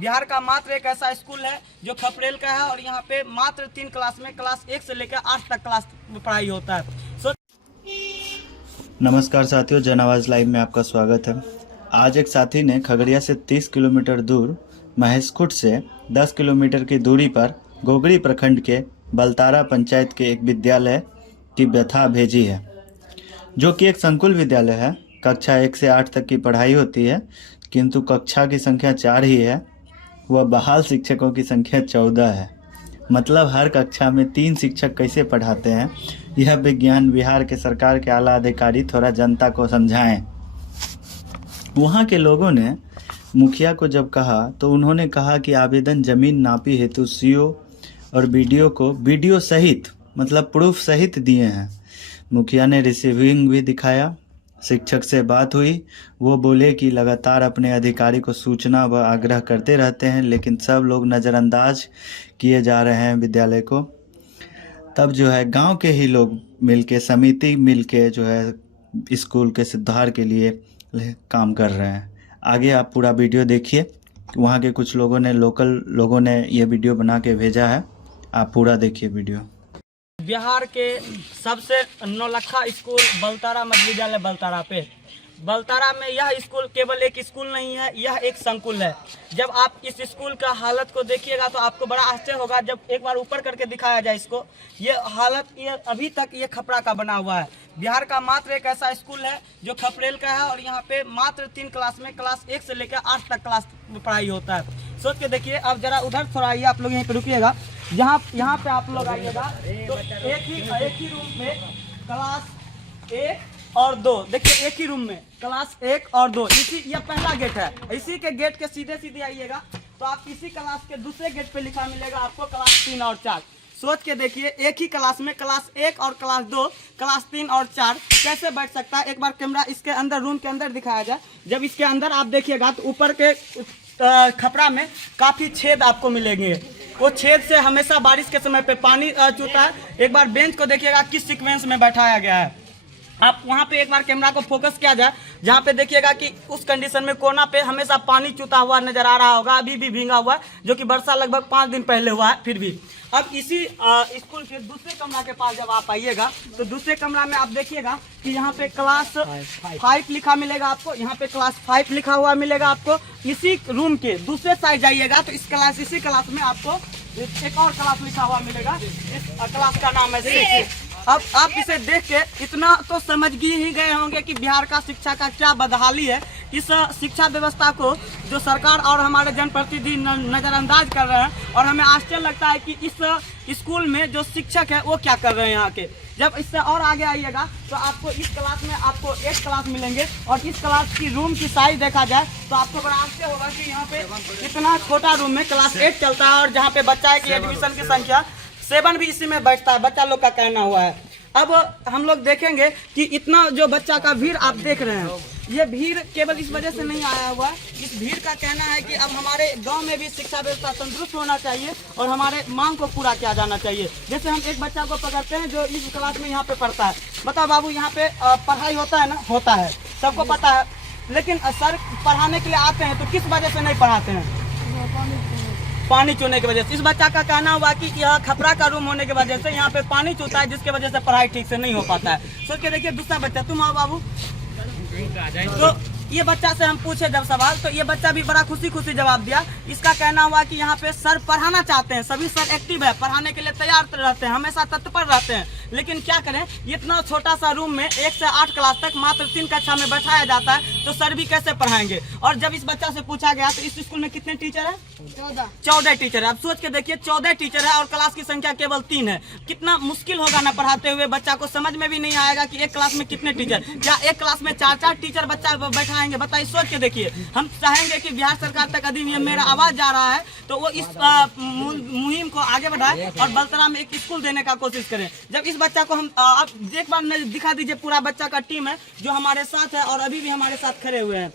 बिहार का मात्र एक ऐसा स्कूल है जो खपरेल का है और यहाँ पे मात्र 3 क्लास में क्लास 1 से लेकर 8 तक क्लास में पढ़ाई होता है। नमस्कार साथियों, जन आवाज़ लाइव में आपका स्वागत है। आज एक साथी ने खगड़िया से 30 किलोमीटर दूर महेशखुंट से 10 किलोमीटर की दूरी पर गोगड़ी प्रखंड के बलतारा पंचायत के एक विद्यालय की व्यथा भेजी है, जो कि एक संकुल विद्यालय है। कक्षा 1 से 8 तक की पढ़ाई होती है, किंतु कक्षा की संख्या 4 ही है। वह बहाल शिक्षकों की संख्या 14 है। मतलब हर कक्षा में 3 शिक्षक कैसे पढ़ाते हैं, यह विज्ञान बिहार के सरकार के आला अधिकारी थोड़ा जनता को समझाएं। वहाँ के लोगों ने मुखिया को जब कहा तो उन्होंने कहा कि आवेदन जमीन नापी हेतु सीओ और बीडीओ को वीडियो सहित मतलब प्रूफ सहित दिए हैं। मुखिया ने रिसीविंग भी दिखाया। शिक्षक से बात हुई, वो बोले कि लगातार अपने अधिकारी को सूचना व आग्रह करते रहते हैं, लेकिन सब लोग नज़रअंदाज किए जा रहे हैं विद्यालय को। तब जो है गांव के ही लोग मिलके, समिति मिलके जो है स्कूल के सुधार के लिए काम कर रहे हैं। आगे आप पूरा वीडियो देखिए। वहाँ के कुछ लोगों ने, लोकल लोगों ने ये वीडियो बना के भेजा है। आप पूरा देखिए वीडियो। बिहार के सबसे नौलखा स्कूल बलतारा मध्य विद्यालय बलतारा पे बलतारा में यह स्कूल केवल एक स्कूल नहीं है, यह एक संकुल है। जब आप इस स्कूल का हालत को देखिएगा तो आपको बड़ा आश्चर्य होगा। जब एक बार ऊपर करके दिखाया जाए इसको, ये हालत, ये अभी तक ये खपरा का बना हुआ है। बिहार का मात्र एक ऐसा स्कूल है जो खपरेल का है और यहाँ पे मात्र 3 क्लास में क्लास 1 से लेकर 8 तक क्लास में पढ़ाई होता है। सोच के देखिए। अब जरा उधर थोड़ा आइए, आप लोग यहीं पे रुकिएगा। यहाँ पे आप लोग आइएगा तो एक ही रूम में क्लास 1 और 2, देखिए एक ही रूम में क्लास 1 और 2, ये पहला गेट है। इसी के गेट के सीधे आइएगा तो आप इसी क्लास के दूसरे गेट पे लिखा मिलेगा आपको क्लास 3 और 4। सोच के देखिए, एक ही क्लास में क्लास 1 और क्लास 2, क्लास 3 और 4 कैसे बैठ सकता है। एक बार कैमरा इसके अंदर, रूम के अंदर दिखाया जाए। जब इसके अंदर आप देखिएगा तो ऊपर के खपरा में काफ़ी छेद आपको मिलेंगे। वो छेद से हमेशा बारिश के समय पे पानी चूता है। एक बार बेंच को देखिएगा किस सीक्वेंस में बैठाया गया है। आप वहाँ पे एक बार कैमरा को फोकस किया जाए, जहाँ पे देखिएगा कि उस कंडीशन में कोना पे हमेशा पानी चूता हुआ नजर आ रहा होगा। अभी भी भींगा हुआ है, जो कि वर्षा लगभग 5 दिन पहले हुआ है। फिर भी अब इसी स्कूल के दूसरे कमरा के पास जब आप आइएगा तो दूसरे कमरा में आप देखिएगा कि यहाँ पे क्लास 5 लिखा मिलेगा आपको। यहाँ पे क्लास 5 लिखा हुआ मिलेगा आपको। इसी रूम के दूसरे साइड जाइएगा तो इसी क्लास में आपको एक और क्लास लिखा हुआ मिलेगा। इस क्लास का नाम है 6। अब आप इसे देख के इतना तो समझ ही गए होंगे कि बिहार का शिक्षा का क्या बदहाली है। इस शिक्षा व्यवस्था को जो सरकार और हमारे जनप्रतिनिधि नज़रअंदाज कर रहे हैं, और हमें आश्चर्य लगता है कि इस स्कूल में जो शिक्षक है वो क्या कर रहे हैं यहाँ के। जब इससे और आगे आइएगा तो आपको इस क्लास में आपको 1 क्लास मिलेंगे, और इस क्लास की रूम की साइज देखा जाए तो आपको बड़ा आश्चर्य होगा कि यहाँ पे इतना छोटा रूम में क्लास 8 चलता है, और जहाँ पे बच्चा की एडमिशन की संख्या 7 भी इसी में बैठता है, बच्चा लोग का कहना हुआ है। अब हम लोग देखेंगे कि इतना जो बच्चा का भीड़ आप देख रहे हैं, ये भीड़ केवल इस वजह से नहीं आया हुआ है। इस भीड़ का कहना है कि अब हमारे गांव में भी शिक्षा व्यवस्था तंदुरुस्त होना चाहिए और हमारे मांग को पूरा किया जाना चाहिए। जैसे हम एक बच्चा को पकड़ते हैं जो इस क्लास में यहाँ पे पढ़ता है। बताओ बाबू, यहाँ पे पढ़ाई होता है ना? होता है, सबको पता है। लेकिन सर पढ़ाने के लिए आते हैं तो किस वजह से नहीं पढ़ाते हैं? पानी चूने की वजह से। इस बच्चा का कहना हुआ कि यह खपरा का रूम होने की वजह से यहाँ पे पानी चूता है, जिसकी वजह से पढ़ाई ठीक से नहीं हो पाता है। सोच के देखिए। दूसरा बच्चा, तुम आओ बाबू। तो ये बच्चा से हम पूछे जब सवाल, तो ये बच्चा भी बड़ा खुशी जवाब दिया। इसका कहना हुआ कि यहाँ पे सर पढ़ाना चाहते हैं, सभी सर एक्टिव है, पढ़ाने के लिए तैयार रहते हैं, हमेशा तत्पर रहते हैं, लेकिन क्या करें, इतना छोटा सा रूम में 1 से 8 क्लास तक मात्र 3 कक्षा में बैठाया जाता है, तो सर भी कैसे पढ़ाएंगे। और जब इस बच्चा से पूछा गया तो इस स्कूल में कितने टीचर है? 14 टीचर है। अब सोच के देखिए, 14 टीचर है और क्लास की संख्या केवल 3 है। कितना मुश्किल होगा ना पढ़ाते हुए। बच्चा को समझ में भी नहीं आएगा कि एक क्लास में कितने टीचर, क्या एक क्लास में 4 टीचर बच्चा बैठाएंगे? बताइए। सोच के देखिए। हम चाहेंगे कि बिहार सरकार तक अधिनियम मेरा आवाज जा रहा है तो वो इस मुहिम को आगे बढ़ाए और बलतारा में एक स्कूल देने का कोशिश करें। जब इस बच्चा को हम आप एक बार दिखा दीजिए, पूरा बच्चा का टीम है जो हमारे साथ है और अभी भी हमारे साथ खड़े हुए हैं।